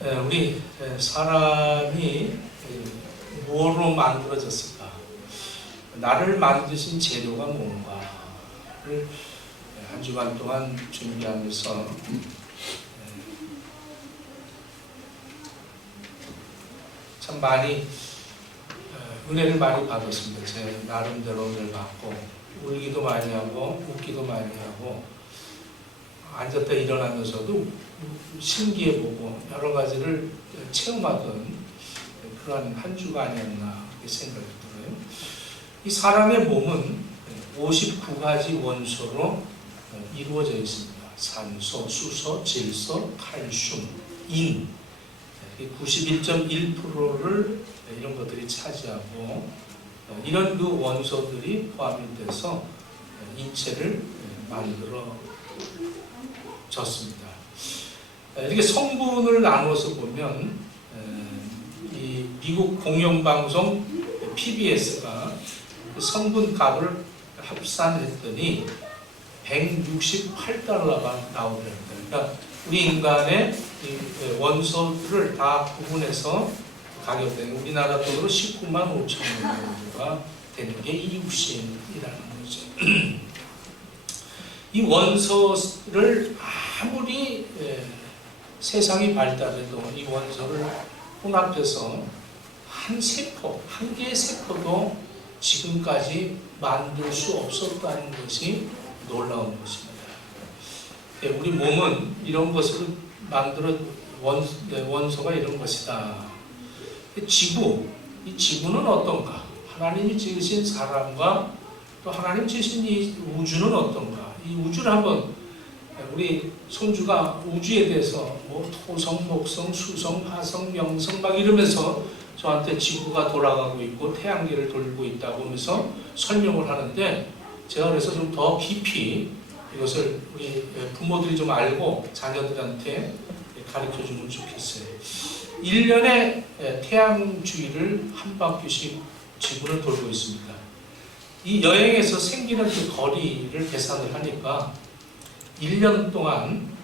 우리 사람이 무엇으로 만들어졌을까? 나를 만드신 재료가 뭔가를 한 주간 동안 준비하면서 참 많이 은혜를 많이 받았습니다. 제 나름대로 은혜를 받고 울기도 많이 하고 웃기도 많이 하고 앉았다 일어나면서도 신기해보고 여러 가지를 체험하던 그런 한 주가 아니었나 생각이 들어요. 이 사람의 몸은 59가지 원소로 이루어져 있습니다. 산소, 수소, 질소, 칼슘, 인 91.1%를 이런 것들이 차지하고 이런 그 원소들이 포함이 돼서 인체를 만들어졌습니다. 이렇게 성분을 나누어서 보면 이 미국 공영방송 PBS가 성분 값을 합산했더니 168달러가 나오더랍니다. 그러니까 우리 인간의 원소들을 다 구분해서 가격대는 우리나라 돈으로 19만 5천 원 정도가 되는 게 이육신이라는 거죠. 이 원소를 아무리 세상이 발달해도 이 원소를 혼합해서 한 세포, 한 개의 세포도 지금까지 만들 수 없었다는 것이 놀라운 것입니다. 우리 몸은 이런 것을 만들어 원소가 이런 것이다. 지구, 이 지구는 어떤가? 하나님이 지으신 사람과 또 하나님 지으신 이 우주는 어떤가? 이 우주를 한번 우리 손주가 우주에 대해서 뭐 토성, 목성, 수성, 화성, 명성 막 이러면서 저한테 지구가 돌아가고 있고 태양계를 돌고 있다고 하면서 설명을 하는데 제가 그래서 좀 더 깊이 이것을 우리 부모들이 좀 알고 자녀들한테 가르쳐주면 좋겠어요. 1년에 태양 주위를 한 바퀴씩 지구를 돌고 있습니다. 이 여행에서 생기는 그 거리를 계산을 하니까 1년 동안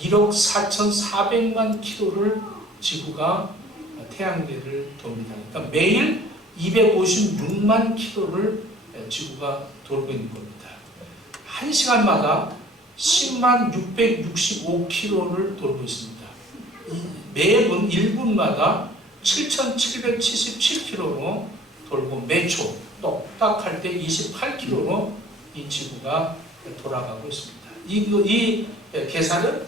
1억 4,400만 킬로를 지구가 태양계를 돕니다. 그러니까 매일 256만 킬로를 지구가 돌고 있는 겁니다. 1시간마다 10만 665킬로를 돌고 있습니다. 매분 1분마다 7,777킬로로 돌고 매초 똑딱할 때 28킬로로 이 지구가 돌아가고 있습니다. 이 계산은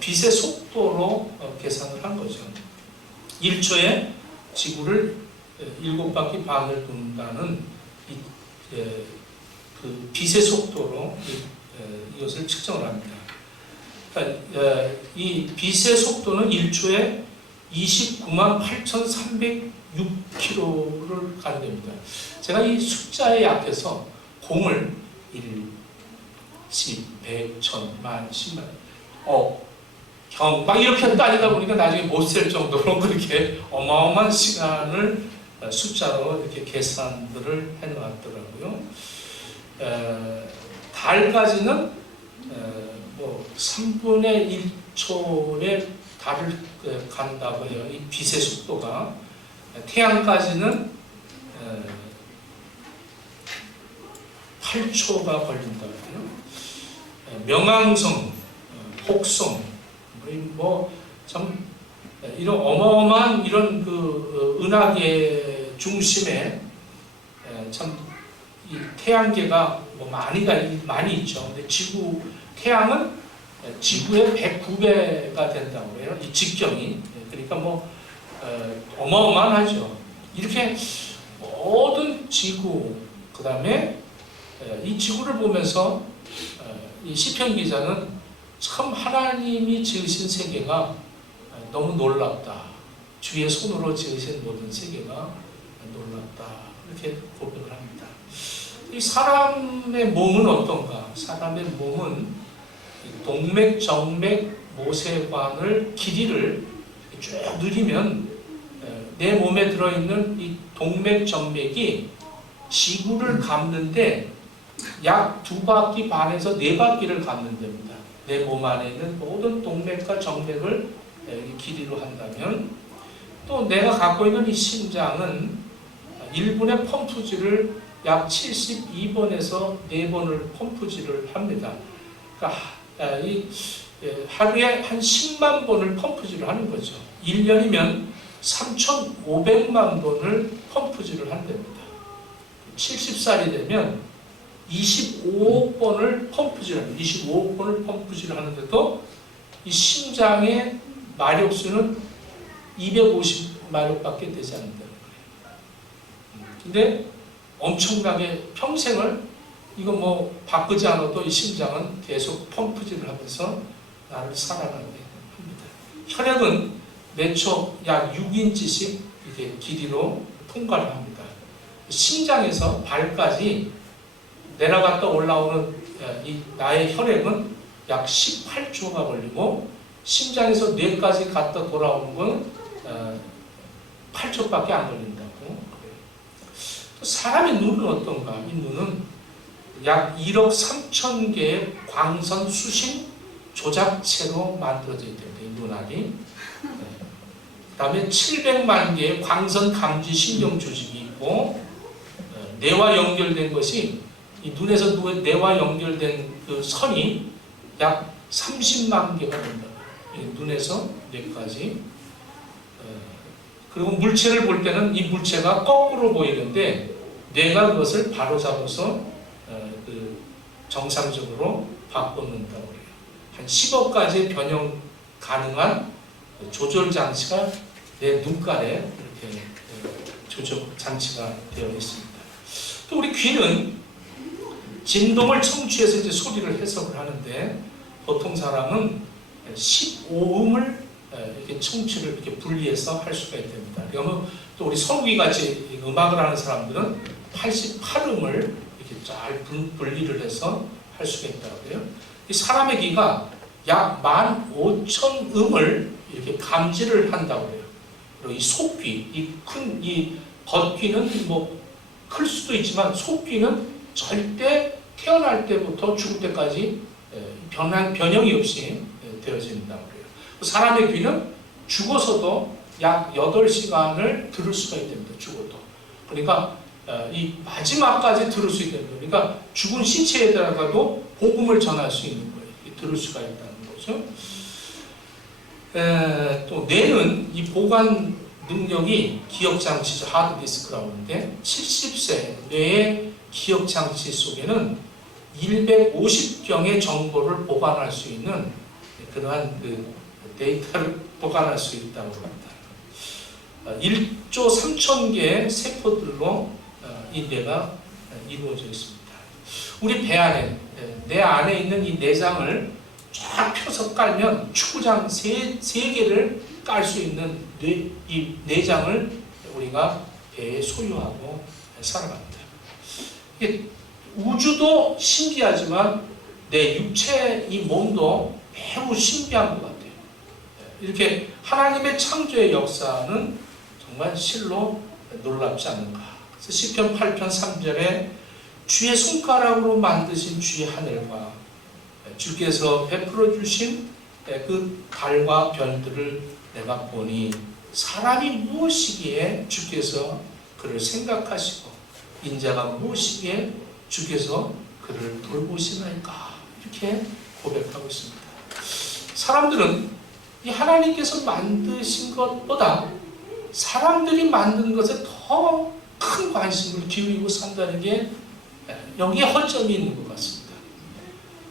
빛의 속도로 계산을 한 거죠. 1초에 지구를 7바퀴 반을 돈다는 그 빛의 속도로 이것을 측정을 합니다. 그러니까 이 빛의 속도는 1초에 29만 8,306km를 가는 됩니다. 제가 이 숫자에 약해서 공을 1, 10, 100, 1000, 만, 10만, 경, 막 이렇게 따지다 보니까 나중에 못 셀 정도로 그렇게 어마어마한 시간을 숫자로 이렇게 계산들을 해놨더라고요. 달까지는 뭐 3분의 1초에 달을 간다고 해요. 이 빛의 속도가. 태양까지는 8초가 걸린다고 해요. 명왕성, 혹성, 뭐 참 이런 어마어마한 이런 그 은하계 중심에 참 이 태양계가 뭐 많이 있죠. 근데 태양은 지구의 109배가 된다고 해요. 이 직경이. 그러니까 뭐 어마어마하죠. 이렇게 모든 지구, 그 다음에 이 지구를 보면서 이 시편 기자는 참 하나님이 지으신 세계가 너무 놀랍다. 주의 손으로 지으신 모든 세계가 놀랍다. 이렇게 고백을 합니다. 이 사람의 몸은 어떤가? 사람의 몸은 동맥, 정맥, 모세관을 길이를 쭉 누리면 내 몸에 들어있는 이 동맥, 정맥이 지구를 감는데 약 2바퀴 반에서 4바퀴를 감는 됩니다. 내 몸 안에 있는 모든 동맥과 정맥을 길이로 한다면, 또 내가 갖고 있는 이 심장은 1분의 펌프질을 약 72번에서 4번을 펌프질을 합니다. 그러니까 하루에 한 10만 번을 펌프질을 하는 거죠. 1년이면 3,500만 번을 펌프질을 한답니다. 70살이 되면 25억 번을 펌프질합니다. 25억 번을 펌프질을 하는데도 이 심장의 마력수는 250마력밖에 되지 않는다는 거예요. 근데 엄청나게 평생을 이거 뭐 바꾸지 않아도 이 심장은 계속 펌프질을 하면서 나를 살아가게 합니다. 혈액은 매초 약 6인치씩 이게 길이로 통과를 합니다. 심장에서 발까지 내려갔다 올라오는 이 나의 혈액은 약 18초가 걸리고, 심장에서 뇌까지 갔다 돌아오는 건 8초밖에 안 걸린다고 그래요. 사람의 눈은 어떤가? 이 눈은 약 1억 3천 개의 광선 수신 조작체로 만들어져 있답니다. 이 눈알이. 그 다음에 700만 개의 광선 감지 신경 조직이 있고, 뇌와 연결된 것이, 이 눈에서 뇌와 연결된 그 선이 약 30만 개가 된다. 눈에서 뇌까지. 그리고 물체를 볼 때는 이 물체가 거꾸로 보이는데 뇌가 그것을 바로잡아서 정상적으로 바꿔놓는다고 해요. 한 10억 가지 변형 가능한 조절 장치가 내 눈깔에 이렇게 조절 장치가 되어 있습니다. 또 우리 귀는 진동을 청취해서 이제 소리를 해석을 하는데, 보통 사람은 15음을 이렇게 청취를 이렇게 분리해서 할 수가 있답니다. 그러면 또 우리 성욱이 같이 음악을 하는 사람들은 88음을 이렇게 잘 분리를 해서 할 수가 있다고 해요. 이 사람의 귀가 약 15,000음을 이렇게 감지를 한다고 해요. 그리고 이 속귀, 이 겉귀는 뭐 클 수도 있지만 속귀는 절대 태어날 때부터 죽을 때까지 변형이 없이 되어진다고 해요. 사람의 귀는 죽어서도 약 8시간을 들을 수가 있답니다. 죽어도. 그러니까 이 마지막까지 들을 수 있는 거예요. 그러니까 죽은 시체에다가도 복음을 전할 수 있는 거예요. 들을 수가 있다는 거죠. 또 뇌는 이 보관 능력이 기억장치죠. 하드디스크라고 하는데, 70세 뇌의 기억장치 속에는 150경의 정보를 보관할 수 있는 그러한 데이터를 보관할 수 있다고 합니다. 1조 3천 개의 세포들로 이 뇌가 이루어져 있습니다. 우리 배 안에, 내 안에 있는 이 내장을 쫙 펴서 깔면 축구장 3개를 깔 수 있는 이 내장을 우리가 배에 소유하고 살아갑니다. 이게 우주도 신기하지만 내 육체 이 몸도 매우 신비한 것 같아요. 이렇게 하나님의 창조의 역사는 정말 실로 놀랍지 않는가. 그래서 시편 8편 3절에 주의 손가락으로 만드신 주의 하늘과 주께서 베풀어 주신 그 달과 별들을 내가 보니 사람이 무엇이기에 주께서 그를 생각하시고 인자가 무엇이기에 주께서 그를 돌보시나이까. 이렇게 고백하고 있습니다. 사람들은 이 하나님께서 만드신 것보다 사람들이 만든 것에 더 큰 관심을 기울이고 산다는 게 여기에 허점이 있는 것 같습니다.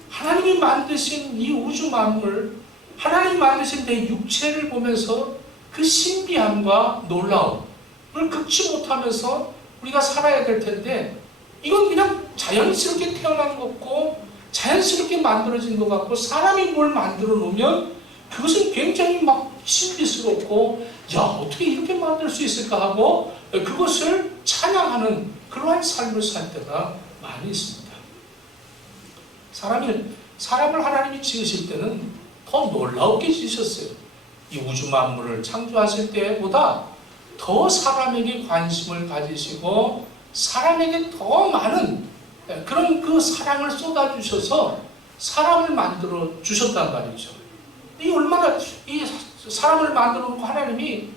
하나님이 만드신 이 우주 만물, 하나님이 만드신 내 육체를 보면서 그 신비함과 놀라움을 극치 못하면서 우리가 살아야 될 텐데, 이건 그냥 자연스럽게 태어난 거고 자연스럽게 만들어진 것 같고, 사람이 뭘 만들어 놓으면 그것은 굉장히 막 신비스럽고, 야, 어떻게 이렇게 만들 수 있을까 하고 그것을 찬양하는 그러한 삶을 살 때가 많이 있습니다. 사람을 하나님이 지으실 때는 더 놀라웠게 지으셨어요. 이 우주 만물을 창조하실 때보다 더 사람에게 관심을 가지시고 사람에게 더 많은 그런 그 사랑을 쏟아주셔서 사람을 만들어 주셨단 말이죠. 이 얼마나 이 사람을 만들어 놓고 하나님이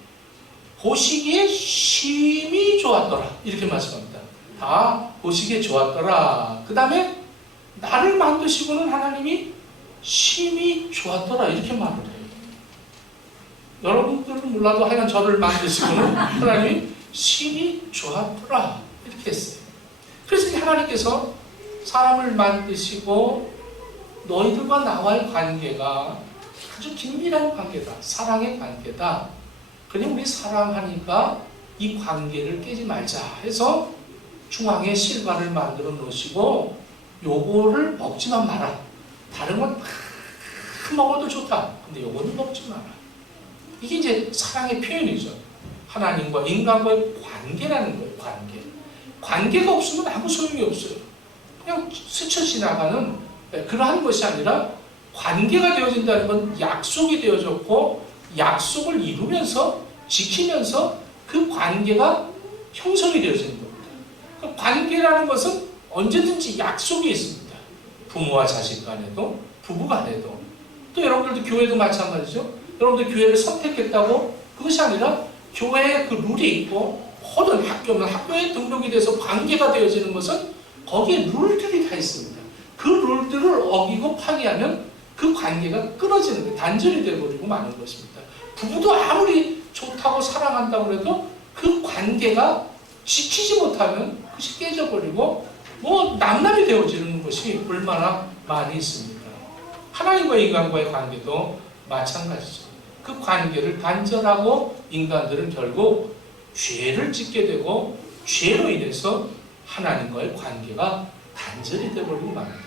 보시기에 심히 좋았더라 이렇게 말씀합니다. 다 보시기에 좋았더라. 그 다음에 나를 만드시고는 하나님이 심히 좋았더라 이렇게 말을 해요. 여러분들은 몰라도 하여간 저를 만드시고는 하나님이 심히 좋았더라 이렇게 했어요. 그래서 하나님께서 사람을 만드시고 너희들과 나와의 관계가 아주 긴밀한 관계다. 사랑의 관계다. 그냥 우리 사랑하니까 이 관계를 깨지 말자 해서 중앙에 실과를 만들어 놓으시고 요거를 먹지만 마라. 다른 건 다 먹어도 좋다. 근데 요거는 먹지 마라. 이게 이제 사랑의 표현이죠. 하나님과 인간과의 관계라는 거예요. 관계가 없으면 아무 소용이 없어요. 그냥 스쳐 지나가는 그러한 것이 아니라 관계가 되어진다는 건 약속이 되어졌고 약속을 이루면서 지키면서 그 관계가 형성이 되어지는 겁니다. 그 관계라는 것은 언제든지 약속이 있습니다. 부모와 자식 간에도 부부 간에도 또 여러분들도 교회도 마찬가지죠. 여러분들 교회를 선택했다고 그것이 아니라 교회에 그 룰이 있고 모든 학교면 학교에 등록이 돼서 관계가 되어지는 것은 거기에 룰들이 다 있습니다. 그 룰들을 어기고 파기하면 그 관계가 끊어지는 거예요. 단절이 되어버리고 마는 것입니다. 부부도 아무리 좋다고 사랑한다고 해도 그 관계가 지키지 못하면 그것이 깨져버리고 뭐 남남이 되어지는 것이 얼마나 많이 있습니다. 하나님과 인간과의 관계도 마찬가지죠. 그 관계를 단절하고 인간들은 결국 죄를 짓게 되고 죄로 인해서 하나님과의 관계가 단절이 되어버리고 맙니다.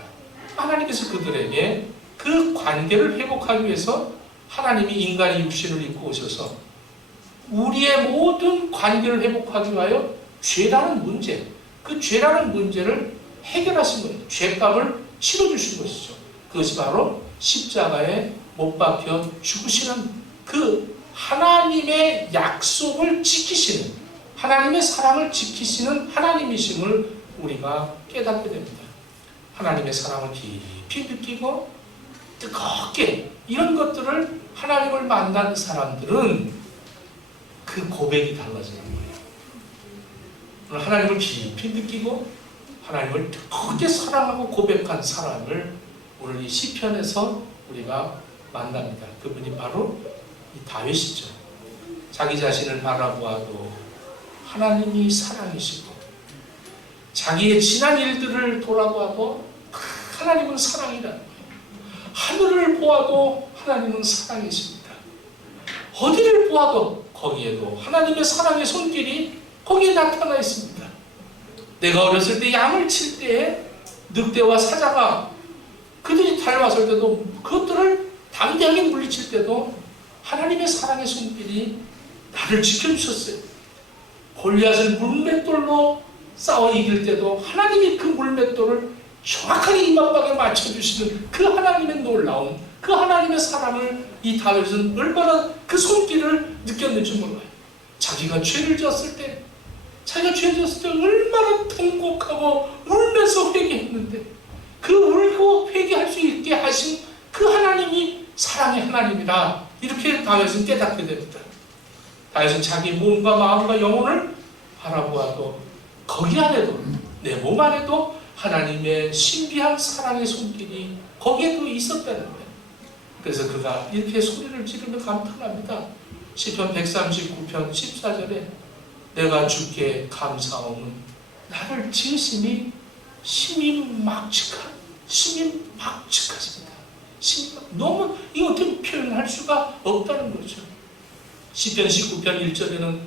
하나님께서 그들에게 그 관계를 회복하기 위해서 하나님이 인간의 육신을 입고 오셔서 우리의 모든 관계를 회복하기 위하여 죄라는 문제, 그 죄라는 문제를 해결하신 거예요. 죄값을 치러주신 것이죠. 그것이 바로 십자가에 못 박혀 죽으시는 그 하나님의 약속을 지키시는, 하나님의 사랑을 지키시는 하나님이심을 우리가 깨닫게 됩니다. 하나님의 사랑을 깊이 느끼고 뜨겁게 이런 것들을 하나님을 만난 사람들은 그 고백이 달라지는 거예요. 하나님을 깊이 느끼고 하나님을 뜨겁게 사랑하고 고백한 사람을 오늘 이 시편에서 우리가 만납니다. 그분이 바로 이 다윗이죠. 자기 자신을 바라보아도 하나님이 사랑이시고 자기의 지난 일들을 돌아보아도 하나님은 사랑이라는 거예요. 하늘을 보아도 하나님은 사랑이십니다. 어디를 보아도 거기에도 하나님의 사랑의 손길이 거기에 나타나 있습니다. 내가 어렸을 때 양을 칠 때에 늑대와 사자가 그들이 달려왔을 때도 그것들을 담대하게 물리칠 때도 하나님의 사랑의 손길이 나를 지켜주셨어요. 골리앗을 물맷돌로 싸워 이길 때도 하나님이 그 물맷돌을 정확하게 이마박에 맞춰주시는 그 하나님의 놀라움, 그 하나님의 사랑을 이 다윗은 얼마나 그 손길을 느꼈는지 몰라요. 자기가 죄를 지었을 때 얼마나 통곡하고 울면서 회개했는데 그 울고 회개할 수 있게 하신 그 하나님이 사랑의 하나님이라 이렇게 다윗은 깨닫게 됩니다. 다윗은 자기 몸과 마음과 영혼을 바라보아도 거기 안에도 내 몸 안에도 하나님의 신비한 사랑의 손길이 거기에도 있었다는 거예요. 그래서 그가 이렇게 소리를 지르며 감탄합니다. 시편 139편 14절에 내가 주께 감사함은 나를 지으시니 심히 막측하십니다. 너무 이거 어떻게 표현할 수가 없다는 거죠. 시편 19편 1절에는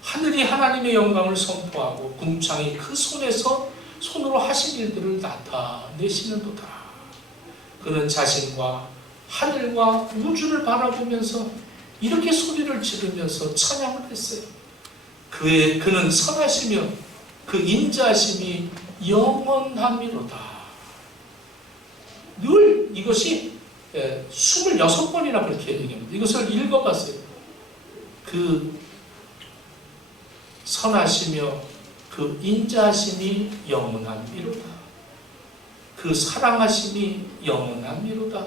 하늘이 하나님의 영광을 선포하고 궁창이 그 손으로 하신 일들을 나타내시는도다. 그는 자신과 하늘과 우주를 바라보면서 이렇게 소리를 지르면서 찬양을 했어요. 그는 선하시며 그 인자하심이 영원함이로다. 늘 이것이 26번이나 그렇게 얘기합니다. 이것을 읽어봤어요. 그 선하시며 그 인자하심이 영원함이로다. 그 사랑하심이 영원함이로다.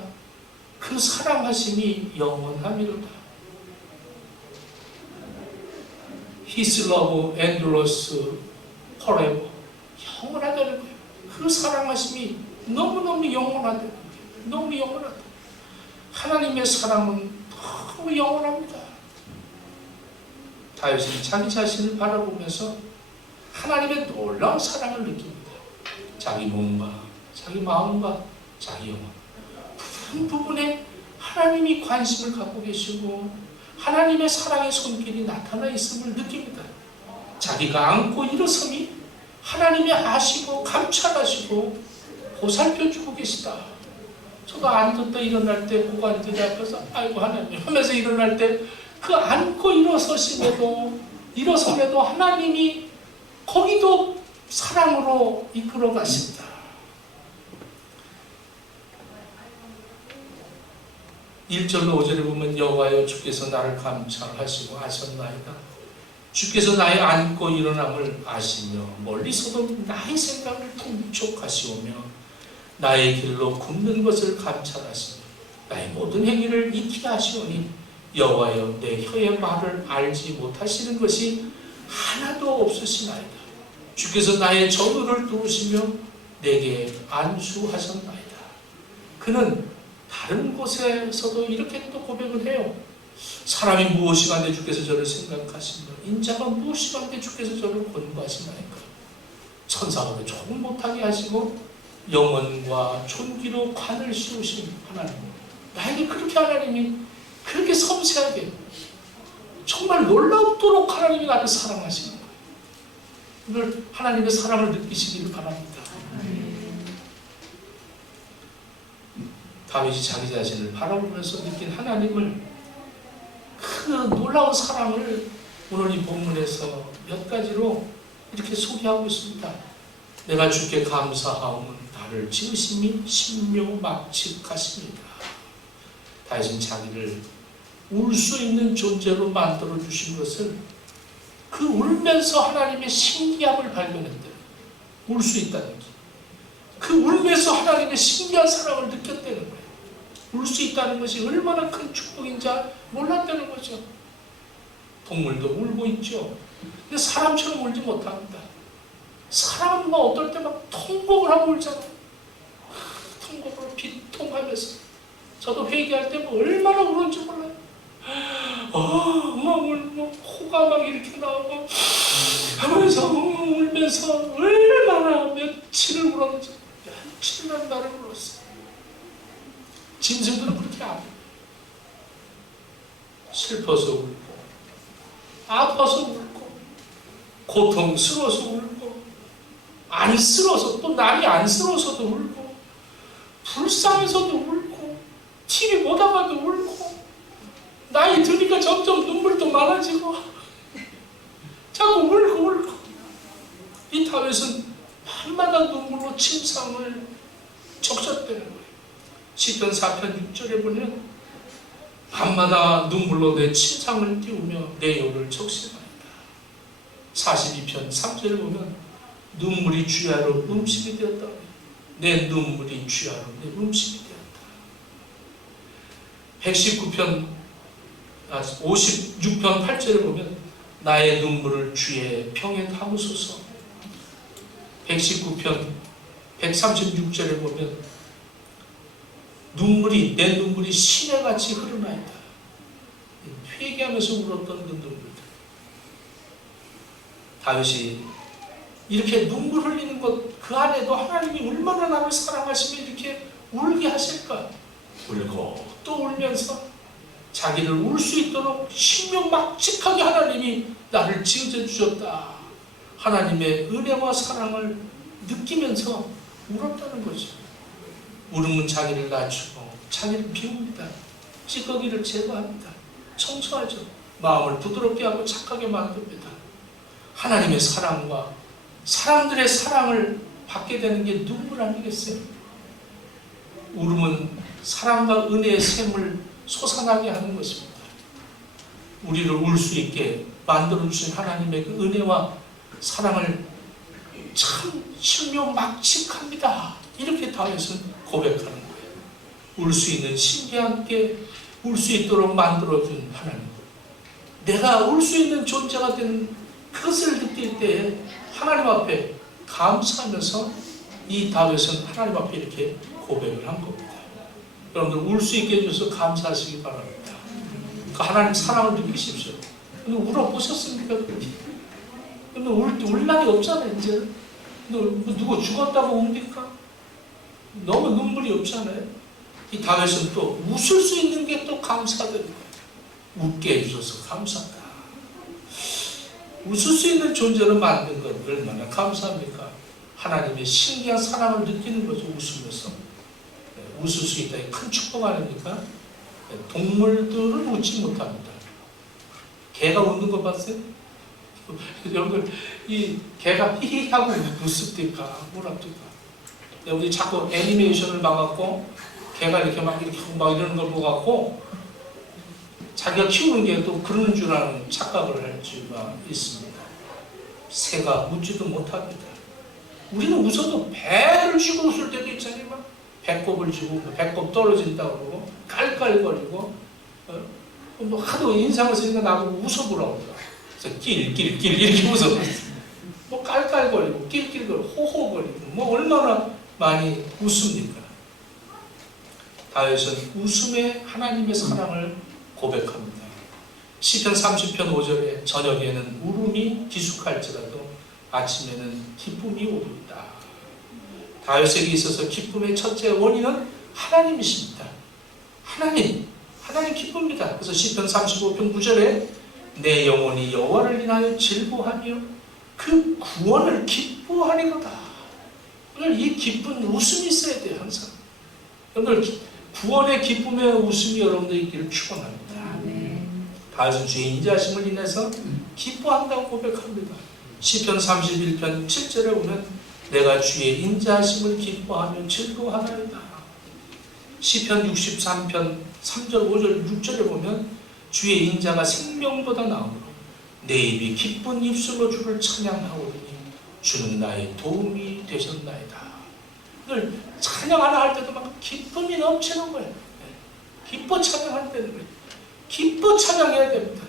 그 사랑하심이 영원함이로다. His love endures forever. 영원하다는 거예요. 그 사랑하심이 너무너무 영원하다는 거예요. 너무 영원하다. 하나님의 사랑은 너무 영원합니다. 다윗은 자기 자신을 바라보면서 하나님의 놀라운 사랑을 느낍니다. 자기 몸과 자기 마음과 자기 영혼 모든 부분에 하나님이 관심을 갖고 계시고 하나님의 사랑의 손길이 나타나 있음을 느낍니다. 자기가 안고 일어섬이 하나님이 아시고 감찰하시고 보살펴주고 계시다. 저도 앉았다 일어날 때 고고 앉으니 앞에서 아이고 하나님 하면서 일어날 때 그 앉고 일어섬에도 하나님이 거기도 사랑으로 이끌어 가신다. (1절로) (5절에) 보면 여호와여 주께서 나를 감찰하시고 아셨나이다. 주께서 나의 앉고 일어남을 아시며 멀리서도 나의 생각을 통촉하시오며 나의 길로 굽는 것을 감찰하시며 나의 모든 행위를 익히 하시오니 여호와여 내 혀의 말을 알지 못하시는 것이 하나도 없으시나이다. 주께서 나의 전우를 도우시며 내게 안수하셨나이다. 그는 다른 곳에서도 이렇게 또 고백을 해요. 사람이 무엇이간데 주께서 저를 생각하시며 인자가 무엇이간데 주께서 저를 권고하시나이까. 천사보다 조금 못하게 하시고 영원과 존귀로 관을 씌우신 하나님, 나에게 그렇게 하나님이 그렇게 섬세하게 정말 놀랍도록 하나님이 나를 사랑하시는 거예요. 이걸 하나님의 사랑을 느끼시기를 바랍니다. 다윗이 자기 자신을 바라보면서 느낀 하나님을, 그 놀라운 사랑을 오늘 이 본문에서 몇 가지로 이렇게 소개하고 있습니다. 내가 주께 감사하오면 나를 지으심이 신묘막측하십니다. 다윗은 자기를 울 수 있는 존재로 만들어 주신 것을, 그 울면서 하나님의 신기함을 발견했대요. 울 수 있다는 게, 그 울면서 하나님의 신기한 사랑을 느꼈다는 거예요. 울 수 있다는 것이 얼마나 큰 축복인지 몰랐다는 거죠. 동물도 울고 있죠. 근데 사람처럼 울지 못합니다. 사람은 어떨 때 막 통곡을 하고 울잖아요. 통곡을 비통하면서. 저도 회개할 때 뭐 얼마나 울었는지 몰라요. 막 울고 코가 막 이렇게 나오고 하면서 울면서 얼마나 며칠을 울었는지, 며칠이나 나를 울었어요. 짐승들은 그렇게 안 해요. 슬퍼서 울고, 아파서 울고, 고통스러워서 울고, 안쓰러워서, 또 날이 안쓰러워서도 울고, 불쌍해서도 울고, TV 보다가도 울고, 나이 드니까 점점 눈물도 많아지고, 자꾸 울고. 이 다윗은 밤마다 눈물로 침상을 적셨다는 거예요. 시편 4편 6절에 보면 밤마다 눈물로 내 침상을 띄우며 내 요를 적시나이다. 42편 3절에 보면 눈물이 주야로 음식이 되었다. 내 눈물이 주야로 내 음식이 되었다. 56편 8절에 보면 나의 눈물을 주의 평에 담으소서. 119편 136절에 보면 내 눈물이 시내같이 흐르나이다. 회개하면서 울었던 그 눈물들. 다윗이 이렇게 눈물 흘리는 것, 그 안에도 하나님이 얼마나 나를 사랑하시면 이렇게 울게 하실까? 울고 또 울면서 자기를 울 수 있도록 신묘막측하게 하나님이 나를 지어져 주셨다. 하나님의 은혜와 사랑을 느끼면서 울었다는 거죠. 울음은 자기를 낮추고 자기를 비웁니다. 찌꺼기를 제거합니다. 청소하죠. 마음을 부드럽게 하고 착하게 만듭니다. 하나님의 사랑과 사람들의 사랑을 받게 되는 게 눈물 아니겠어요? 울음은 사랑과 은혜의 샘을 솟아나게 하는 것입니다. 우리를 울 수 있게 만들어주신 하나님의 그 은혜와 사랑을 참 신묘막측합니다. 이렇게 다윗은 고백하는 거예요. 울 수 있는 신기하게 울 수 있도록 만들어준 하나님, 내가 울 수 있는 존재가 된 그것을 느낄 때 하나님 앞에 감사하면서 이 다윗은 하나님 앞에 이렇게 고백을 한 겁니다. 여러분들 울 수 있게 해줘서 감사하시기 바랍니다. 그 하나님 사랑을 느끼십시오. 근데 울어보셨습니까? 근데 울 날이 없잖아요, 이제. 누구 죽었다고 웁니까? 너무 눈물이 없잖아요. 이 다윗은 또 웃을 수 있는 게 또 감사되는 거예요. 웃게 해주셔서 감사하다. 웃을 수 있는 존재로 만든 건 얼마나 감사합니까? 하나님의 신기한 사랑을 느끼는 거죠, 웃으면서. 웃을 수 있다. 큰 축복 아닙니까? 동물들은 웃지 못합니다. 개가 웃는 거 봤어요? 여러분들, 이 개가 히히하고 웃습니까? 뭐랍니까? 우리 자꾸 애니메이션을 봐갖고, 개가 이렇게 막 이러는 걸 보갖고, 자기가 키우는 게 또 그러는 줄 아는 착각을 할 수가 있습니다. 새가 웃지도 못합니다. 우리는 웃어도 배를 쥐고 웃을 때도 있잖아요. 막 배꼽을 쥐고 배꼽 떨어진다고 그러고 깔깔거리고 뭐 하도 인상을 쓰니까 나보고 웃어보라고 그래서 낄낄낄 이렇게 웃어. 뭐 깔깔거리고 낄낄거리고 호호거리고 뭐 얼마나 많이 웃습니까? 다윗은 웃음에 하나님의 사랑을 고백합니다. 시편 30편 5절에 저녁에는 울음이 기숙할지라도 아침에는 기쁨이 오리이다. 다윗에게 있어서 기쁨의 첫째 원인은 하나님이십니다. 하나님 기쁩니다. 그래서 시편 35편 9절에 내 영혼이 여호와를 인하여 즐거워하며 그 구원을 기뻐하리로다. 오늘 이 기쁜 웃음이 있어야 돼요. 항상. 오늘 구원의 기쁨의 웃음이 여러분들 있기를 축원합니다. 다윗은 주의 인자하심을 인해서 기뻐한다고 고백합니다. 시편 31편 7절에 보면 내가 주의 인자하심을 기뻐하며 즐거워하나이다. 시편 63편 3절 5절 6절에 보면 주의 인자가 생명보다 나으므로 내 입이 기쁜 입술로 주를 찬양하오니 주는 나의 도움이 되셨나이다. 늘 찬양 하나 할 때도 막 기쁨이 넘치는 거예요. 기뻐 찬양할 때는 거예요. 기뻐 찬양해야 됩니다.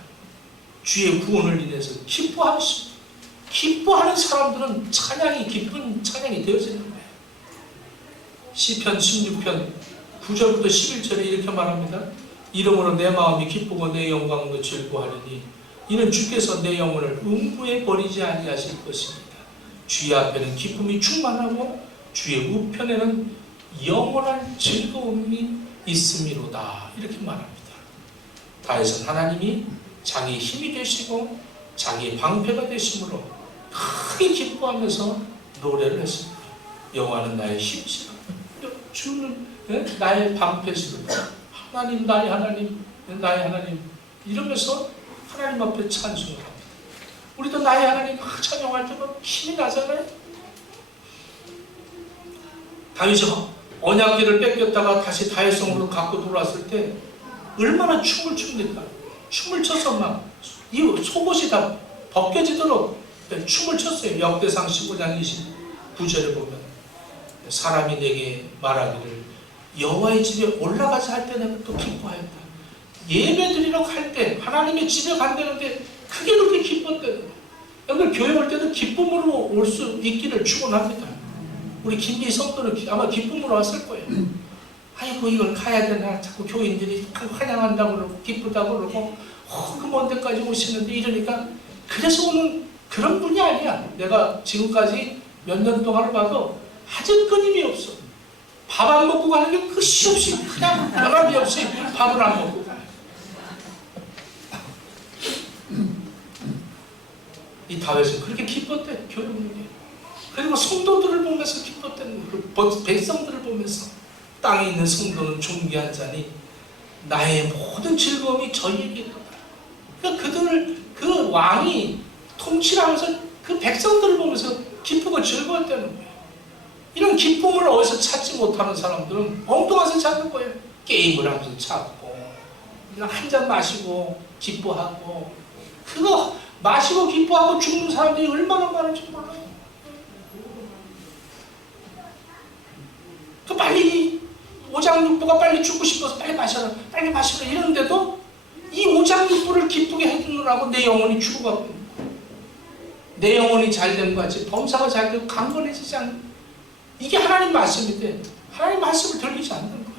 주의 구원을 인해서 기뻐하십니다. 기뻐하는 사람들은 찬양이 기쁜 찬양이 되어지는 거예요. 시편 16편 9절부터 11절에 이렇게 말합니다. 이러므로 내 마음이 기쁘고 내 영광도 즐거워하리니 이는 주께서 내 영혼을 음부에 버리지 아니하실 것입니다. 주의 앞에는 기쁨이 충만하고 주의 우편에는 영원한 즐거움이 있음이로다. 이렇게 말합니다. 다윗은 하나님이 자기 힘이 되시고 자기의 방패가 되심으로 크게 기뻐하면서 노래를 했습니다. 여호와는 나의 힘이시라. 주는 나의 방패시라. 하나님 나의 하나님 나의 하나님 이러면서 하나님 앞에 찬송을 합니다. 우리도 나의 하나님 찬양할 때는 힘이 나잖아요. 다윗이 언약궤를 뺏겼다가 다시 다윗성으로 갖고 돌아왔을 때 얼마나 춤을 춥니까? 춤을 춰서 막 이 속옷이 다 벗겨지도록 춤을 췄어요. 역대상 15장 29절에 보면 사람이 내게 말하기를 여호와의 집에 올라가자 할 때는 또 기뻐하였다. 예배 드리러 갈 때 하나님의 집에 간다는데 그게 그렇게 기뻤다는 거예요. 여러분 교회 올 때도 기쁨으로 올 수 있기를 축원합니다. 우리 김미 성도는 아마 기쁨으로 왔을 거예요. 아이고 이걸 가야 되나 자꾸 교인들이 환영한다고 그러고 기쁘다고 그러고 그 먼 데까지 오시는데 이러니까 그래서 오는 그런 분이 아니야. 내가 지금까지 몇 년 동안을 봐도 아주 끊임이 없어. 밥 안 먹고 가는 게 끝이 없이 그냥 변함이 없이 밥을 안 먹고 가요. 이 다윗은 그렇게 기뻤대. 교회 오는 게. 그리고 성도들을 보면서 기뻤다는 거예요. 백성들을 보면서 땅에 있는 성도는 존귀한 자니 나의 모든 즐거움이 저희에게 있다. 그러니까 그 왕이 통치하면서 그 백성들을 보면서 기쁘고 즐거웠다는 거예요. 이런 기쁨을 어디서 찾지 못하는 사람들은 엉뚱해서 찾는 거예요. 게임을 하면서 찾고 그냥 한 잔 마시고 기뻐하고 그거 마시고 기뻐하고 죽는 사람들이 얼마나 많은지 몰라요. 그 빨리 오장육부가 빨리 죽고 싶어서 빨리 마셔라 빨리 마셔라 이러는데도 이 오장육부를 기쁘게 해주느라고 내 영혼이 죽어가고 있는 거예요. 내 영혼이 잘된 것 같이 범사가 잘되고 강건해지지 않는, 이게 하나님 말씀인데 하나님 말씀을 들리지 않는 거예요.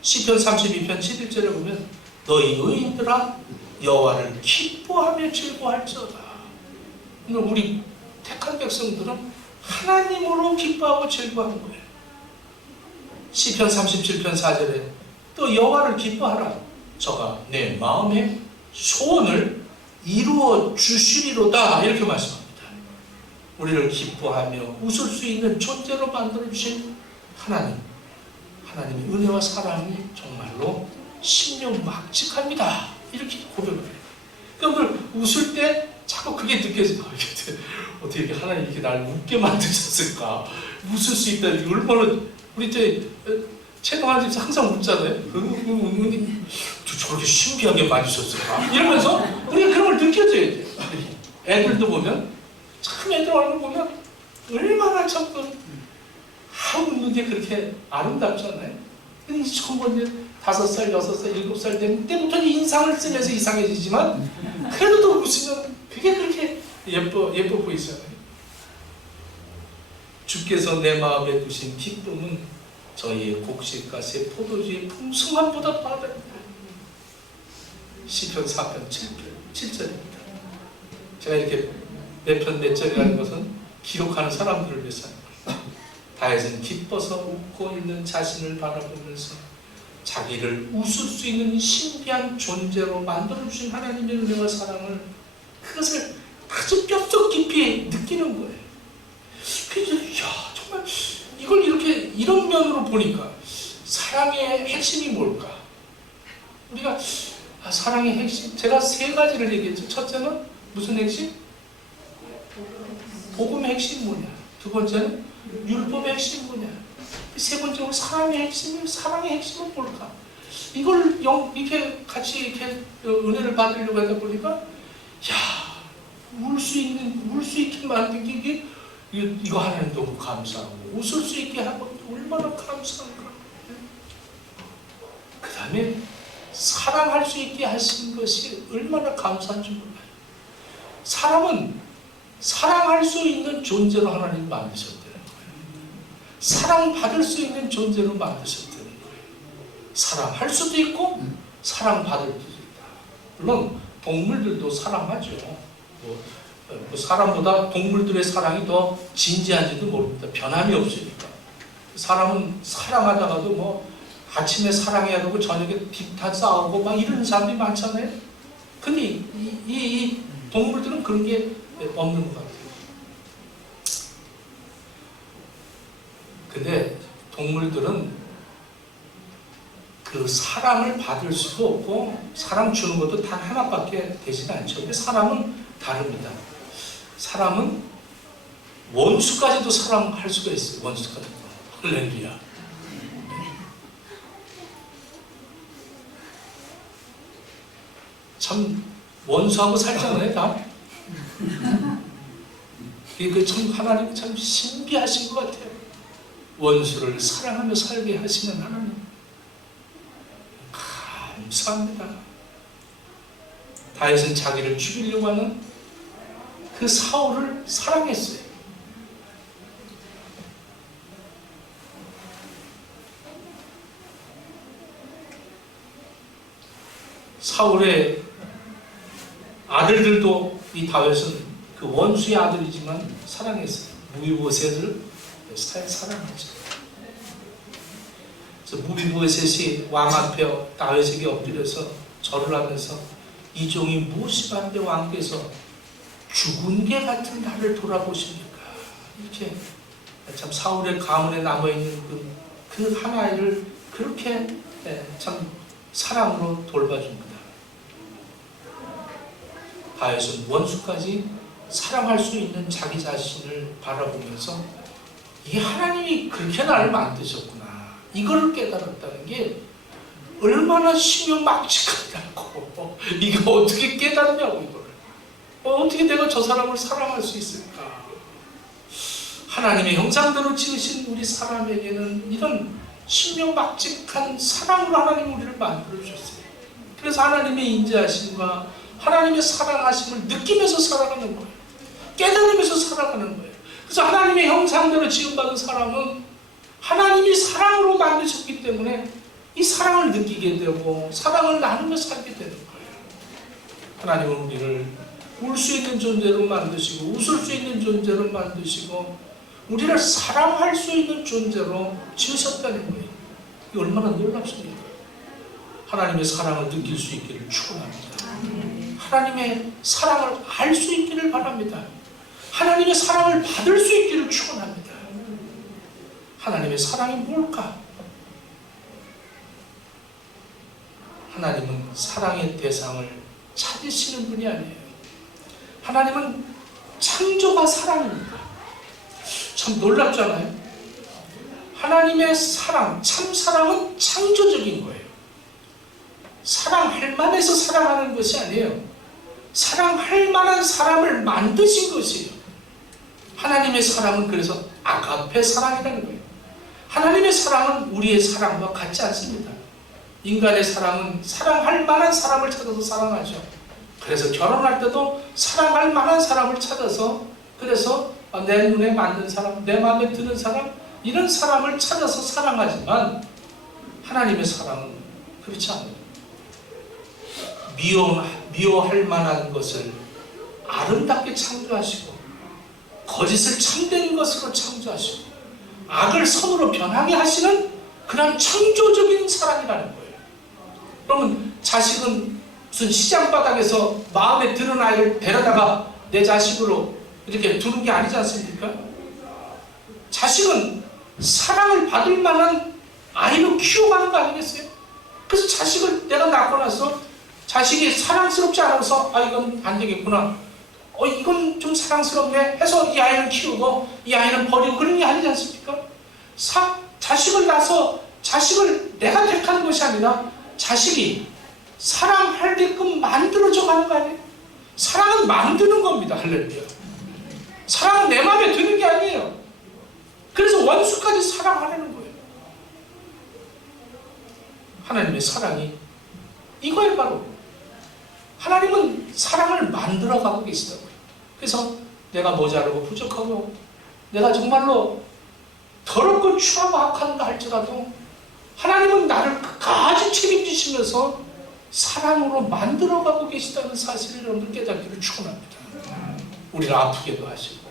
시편 32편 11절에 보면 너희 의인들아 여호와를 기뻐하며 즐거워할지어다. 우리 택한 백성들은 하나님으로 기뻐하고 즐거워하는 거예요. 시편 37편 4절에 또 여호와를 기뻐하라. 저가 내 마음의 소원을 이루어 주시리로다. 이렇게 말씀합니다. 우리를 기뻐하며 웃을 수 있는 존재로 만들어주신 하나님, 하나님의 은혜와 사랑이 정말로 신명막직합니다. 이렇게 고백을 해요. 그러니까 웃을 때 자꾸 그게 느껴져요. 어떻게 이렇게 하나님이 이렇게 날 웃게 만드셨을까? 웃을 수 있다. 얼마나, 우리 최동환 집사 항상 웃잖아요. 저렇게 신기하게 만드셨을까? 이러면서 우리가 그런 걸 느껴져야 돼요. 애들도 보면, 참 애들 얼굴 보면 얼마나 참 웃는 게 그렇게 아름답잖아요. 근데 처음 본 이제 5살, 6살, 7살 된 때부터 인상을 쓰면서 이상해지지만 그래도 또 웃으면 그게 그렇게 예뻐 보이잖아요. 주께서 내 마음에 두신 기쁨은 저희의 곡식과 새 포도주의 풍성함보다 더하다. 시편 4편 7절입니다. 제가 이렇게 몇 편 몇 절이라는 것은 기록하는 사람들을 위해서 다윗은 기뻐서 웃고 있는 자신을 바라보면서 자기를 웃을 수 있는 신비한 존재로 만들어주신 하나님의 은혜와 사랑을, 그것을 아주 뼛속 깊이 느끼는 거예요. 그래서 정말 이걸 이런 면으로 보니까 사랑의 핵심이 뭘까? 우리가 사랑의 핵심, 제가 3가지를 얘기했죠. 첫째는 무슨 핵심? 복음의 핵심이 뭐냐? 두 번째는 율법의 핵심이 뭐냐? 세 번째로 사랑의 핵심은 뭘까? 이걸 이렇게 같이 이렇게 은혜를 받으려고 하다 보니까, 울 수 있게 만든 게 이거 하나님 너무 감사하고, 웃을 수 있게 하고 얼마나 감사한가. 그 다음에 사랑할 수 있게 하신 것이 얼마나 감사한지 몰라요. 사람은 사랑할 수 있는 존재로 하나님 만드셨다는 거예요. 사랑받을 수 있는 존재로 만드셨다는 거예요. 사랑할 수도 있고 사랑받을 수도 있다. 물론 동물들도 사랑하죠. 사람보다 동물들의 사랑이 더 진지한지도 모릅니다. 변함이 없으니까. 사람은 사랑하다가도 아침에 사랑해야 되고 저녁에 다 싸우고 막 이런 사람들이 많잖아요. 근데 이 동물들은 그런 게 없는 것 같아요. 근데 동물들은 그 사랑을 받을 수도 없고 사랑 주는 것도 단 하나밖에 되지는 않죠. 근데 사람은 다릅니다. 사람은 원수까지도 사랑할 수가 있어요. 원수까지도. 할렐루야. 참 원수하고 살잖아요, 다. 이게 참 하나님 참 신비하신 것 같아요. 원수를 사랑하며 살게 하시는 하나님. 감사합니다. 다윗은 자기를 죽이려고 하는 그 사울을 사랑했어요. 사울의 아들들도 이 다윗은 그 원수의 아들이지만 사랑했어요. 무비보셋을 사랑하죠. 그래서 무비보셋이 왕 앞에 다윗에게 엎드려서 절을 하면서 이 종이 무엇이 반대 왕께서 죽은 개 같은 나를 돌아보십니까? 이렇게 참 사울의 가문에 남아있는 그 한 아이를 그렇게 참 사랑으로 돌봐줍니다. 다윗은 원수까지 사랑할 수 있는 자기 자신을 바라보면서 이게 하나님이 그렇게 나를 만드셨구나, 이걸 깨달았다는 게 얼마나 신명막직하냐고. 이거 어떻게 깨닫냐고. 이걸 어떻게 내가 저 사람을 사랑할 수 있을까. 하나님의 형상대로 지으신 우리 사람에게는 이런 신명막직한 사랑으로 하나님 우리를 만들어주셨어요. 그래서 하나님의 인자하심과 하나님의 사랑하심을 느끼면서 살아가는 거예요. 깨달으면서 살아가는 거예요. 그래서 하나님의 형상대로 지음받은 사람은 하나님이 사랑으로 만드셨기 때문에 이 사랑을 느끼게 되고 사랑을 나누며 살게 되는 거예요. 하나님은 우리를 울 수 있는 존재로 만드시고 웃을 수 있는 존재로 만드시고 우리를 사랑할 수 있는 존재로 지으셨다는 거예요. 이게 얼마나 놀랍습니까? 하나님의 사랑을 느낄 수 있기를 축원합니다. 하나님의 사랑을 알 수 있기를 바랍니다. 하나님의 사랑을 받을 수 있기를 축원합니다. 하나님의 사랑이 뭘까? 하나님은 사랑의 대상을 찾으시는 분이 아니에요. 하나님은 창조가 사랑입니다. 참 놀랍잖아요. 하나님의 사랑, 참 사랑은 창조적인 거예요. 사랑할 만해서 사랑하는 것이 아니에요. 사랑할 만한 사람을 만드신 것이에요. 하나님의 사랑은 그래서 아가페 사랑이라는 거예요. 하나님의 사랑은 우리의 사랑과 같지 않습니다. 인간의 사랑은 사랑할 만한 사람을 찾아서 사랑하죠. 그래서 결혼할 때도 사랑할 만한 사람을 찾아서, 그래서 내 눈에 맞는 사람, 내 마음에 드는 사람, 이런 사람을 찾아서 사랑하지만 하나님의 사랑은 그렇지 않아요. 미워할 만한 것을 아름답게 창조하시고 거짓을 참된 것으로 창조하시고 악을 선으로 변하게 하시는 그런 창조적인 사랑이라는 거예요. 그러면 자식은 무슨 시장바닥에서 마음에 드는 아이를 데려다가 내 자식으로 이렇게 두는 게 아니지 않습니까? 자식은 사랑을 받을 만한 아이로 키워가는 거 아니겠어요? 그래서 자식을 내가 낳고 나서 자식이 사랑스럽지 않아서 이건 안 되겠구나, 이건 좀 사랑스럽네 해서 이 아이를 키우고 이 아이는 버리고 그런 게 아니지 않습니까? 자식을 낳아서 자식을 내가 택하는 것이 아니라 자식이 사랑하게끔 만들어져 가는 거 아니에요? 사랑은 만드는 겁니다. 할렐루야. 사랑은 내 마음에 드는 게 아니에요. 그래서 원수까지 사랑하려는 거예요. 하나님의 사랑이 이거예요. 바로 하나님은 사랑을 만들어가고 계시다고요. 그래서 내가 모자르고 부족하고 내가 정말로 더럽고 추하고 악한가 할지라도 하나님은 나를 끝까지 책임지시면서 사랑으로 만들어가고 계시다는 사실을 여러분들 깨닫기를 축원합니다. 우리를 아프게도 하시고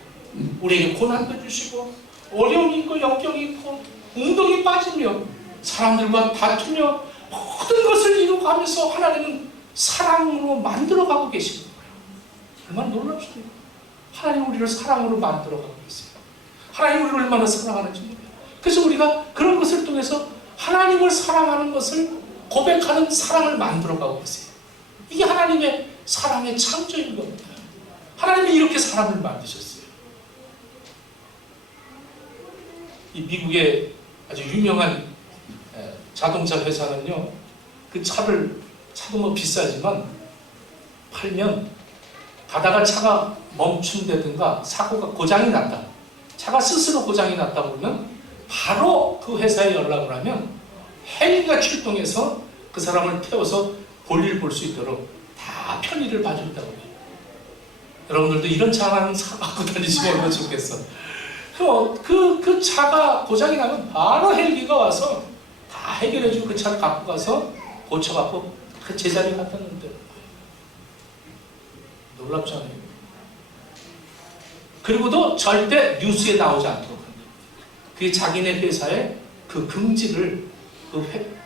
우리에게 고난도 주시고 어려움이 있고 역경이 있고 웅덩이 빠지며 사람들과 다투며 모든 것을 이루어가면서 하나님은 사랑으로 만들어가고 계신 거예요. 얼마나 놀랍습니까? 하나님 우리를 사랑으로 만들어가고 계세요. 하나님 우리를 얼마나 사랑하는지 몰라요. 그래서 우리가 그런 것을 통해서 하나님을 사랑하는 것을 고백하는 사랑을 만들어가고 계세요. 이게 하나님의 사랑의 창조인 겁니다. 하나님이 이렇게 사람을 만드셨어요. 이 미국의 아주 유명한 자동차 회사는요, 그 차도 뭐 비싸지만 팔면 가다가 차가 멈춘다든가 사고가 고장이 났다, 차가 스스로 고장이 났다 그러면 바로 그 회사에 연락을 하면 헬기가 출동해서 그 사람을 태워서 볼일 볼 수 있도록 다 편의를 봐준다고 해요. 여러분들도 이런 차만 갖고 다니시면 얼마나 좋겠어. 그 차가 고장이 나면 바로 헬기가 와서 다 해결해주고 그 차를 갖고 가서 고쳐갖고 그 제자리에 갖다 놓는다는 거예요. 놀랍잖아요. 그리고도 절대 뉴스에 나오지 않도록 합니다. 그게 자기네 회사의 그 금지를,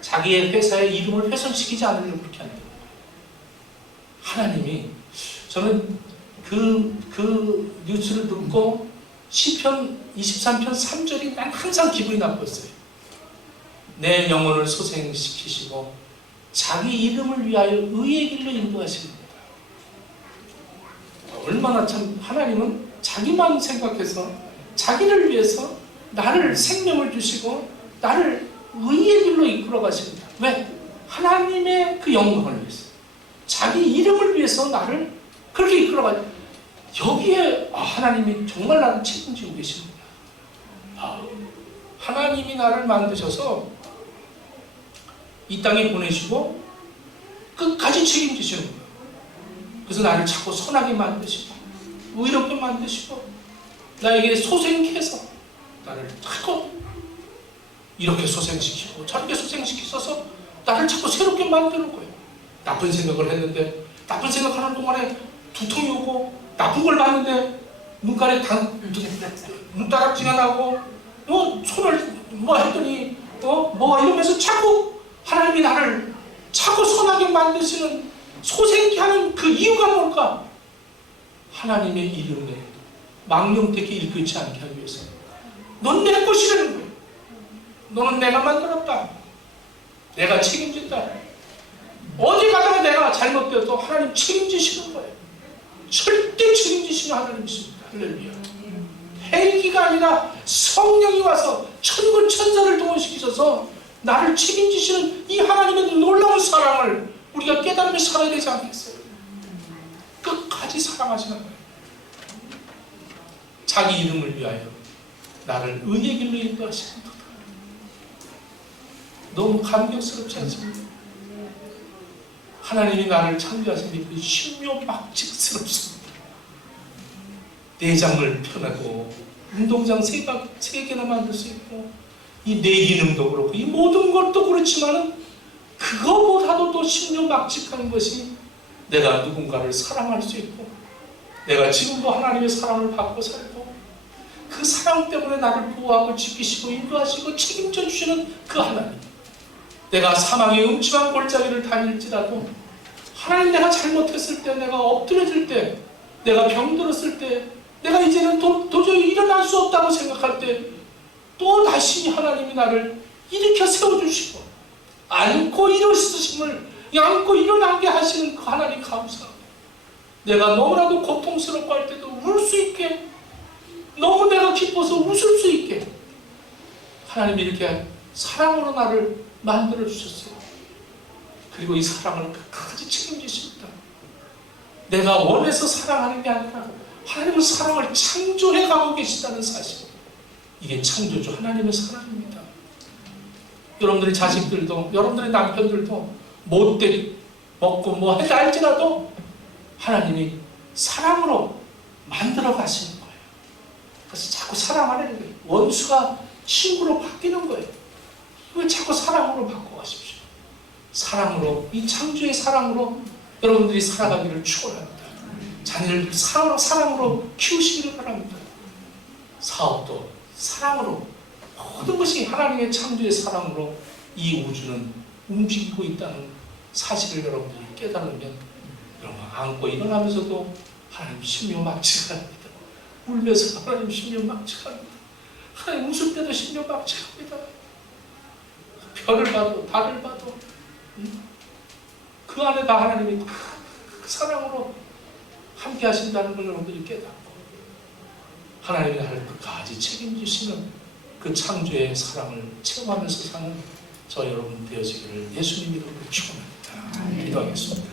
자기의 회사의 이름을 훼손시키지 않으려고 그렇게 한다는 거예요. 하나님이, 저는 그 뉴스를 듣고 시편 23편 3절이 난 항상 기분이 나빴어요. 내 영혼을 소생시키시고 자기 이름을 위하여 의의 길로 인도하십니다. 얼마나 참 하나님은 자기만 생각해서 자기를 위해서 나를 생명을 주시고 나를 의의 길로 이끌어 가십니다. 왜? 하나님의 그 영광을 위해서, 자기 이름을 위해서 나를 그렇게 이끌어 가요. 여기에 하나님이 정말 나를 책임지고 계십니다. 하나님이 나를 만드셔서 이 땅에 보내시고 끝까지 책임지시는 거예요. 그래서 나를 자꾸 선하게 만드시고 의롭게 만드시고 나에게 소생케 해서 나를 자꾸 이렇게 소생시키고 저렇게 소생시키셔서 나를 자꾸 새롭게 만드는 거예요. 나쁜 생각을 했는데 나쁜 생각하는 동안에 두통이 오고 나쁜 걸 봤는데 눈가에 눈다락지가 나고 손을 했더니 이러면서 자꾸 하나님이 나를 자꾸 선하게 만드시는 소생케 하는 그 이유가 뭘까? 하나님의 이름에 망령되게 일그지 않게 하기 위해서. 넌 내 것이라는 거예요. 너는 내가 만들었다. 내가 책임진다. 어디 가다가 내가 잘못되어도 하나님 책임지시는 거예요. 절대 책임지시는 하나님이십니다. 할렐루야. 헬기가 아니라 성령이 와서 천군 천사를 동원시키셔서 나를 책임지시는 이 하나님의 놀라운 사랑을 우리가 깨달으며 살아야 되지 않겠어요? 끝까지 사랑하시는 거예요. 자기 이름을 위하여 나를 의의 길로 인도하시는 것. 너무 감격스럽지 않습니까? 하나님이 나를 창조하신 그 신묘막측스럽습니다. 내장을 펴내고 운동장 3개나 만들 수 있고 이 뇌 기능도 그렇고 이 모든 것도 그렇지만은 그거보다도 더 신묘막측한 것이 내가 누군가를 사랑할 수 있고 내가 지금도 하나님의 사랑을 받고 살고 그 사랑 때문에 나를 보호하고 지키시고 인도하시고 책임져 주시는 그 하나님. 내가 사망의 음침한 골짜기를 다닐지라도 하나님 내가 잘못했을 때 내가 엎드려질 때 내가 병들었을 때 내가 이제는 도저히 일어날 수 없다고 생각할 때 또 다시 하나님이 나를 일으켜 세워주시고 안고 일어서심을 안고 일어나게 하시는 그 하나님 감사하고 내가 너무나도 고통스럽고 할 때도 울 수 있게 너무 내가 기뻐서 웃을 수 있게 하나님이 이렇게 사랑으로 나를 만들어 주셨어요. 그리고 이 사랑을 끝까지 책임지십니다. 내가 원해서 사랑하는 게 아니라 하나님은 사랑을 창조해 가고 계시다는 사실. 이게 창조주 하나님의 사랑입니다. 여러분들의 자식들도 여러분들의 남편들도 못되게 먹고 뭐 해도 알지라도 하나님이 사랑으로 만들어 가시는 거예요. 그래서 자꾸 사랑하려는 거예요. 원수가 친구로 바뀌는 거예요. 왜 자꾸 사랑으로 바꿔가십시오. 사랑으로, 이 창조의 사랑으로 여러분들이 살아가기를 축원합니다. 자녀를 사랑으로 키우시기를 바랍니다. 사업도 사랑으로, 모든 것이 하나님의 창조의 사랑으로 이 우주는 움직이고 있다는 사실을 여러분들이 깨달으면 여러분 안고 일어나면서도 하나님 신묘막측합니다. 울면서 하나님 신묘막측합니다. 하나님 웃을 때도 신묘막측합니다. 별을 봐도 달을 봐도 그 안에 다 하나님이 그 사랑으로 함께 하신다는 걸 여러분들이 깨닫고 하나님이 나를 끝까지 책임지시는 그 창조의 사랑을 체험하면서 사는 저 여러분 되어지기를 예수님 이름으로 축원합니다. 기도하겠습니다.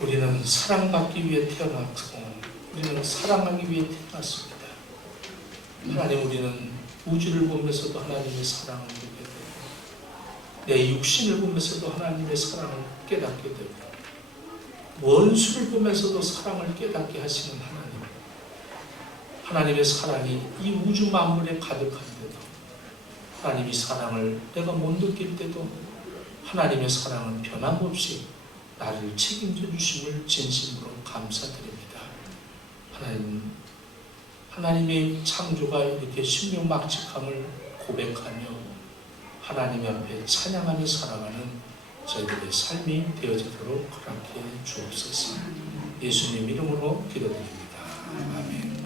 우리는 사랑받기 위해 태어났고 우리는 사랑하기 위해 태어났습니다. 하나님, 우리는 우주를 보면서도 하나님의 사랑을 보게 되고 내 육신을 보면서도 하나님의 사랑을 깨닫게 되고 원수를 보면서도 사랑을 깨닫게 하시는 하나님. 하나님의 사랑이 이 우주 만물에 가득한데도 하나님이 사랑을 내가 못 느낄 때도 하나님의 사랑은 변함없이 나를 책임져 주심을 진심으로 감사드립니다. 하나님의 창조가 이렇게 신묘막측함을 고백하며 하나님 앞에 찬양하며 살아가는 저희들의 삶이 되어지도록 허락해 주옵소서. 예수님 이름으로 기도드립니다. 아멘.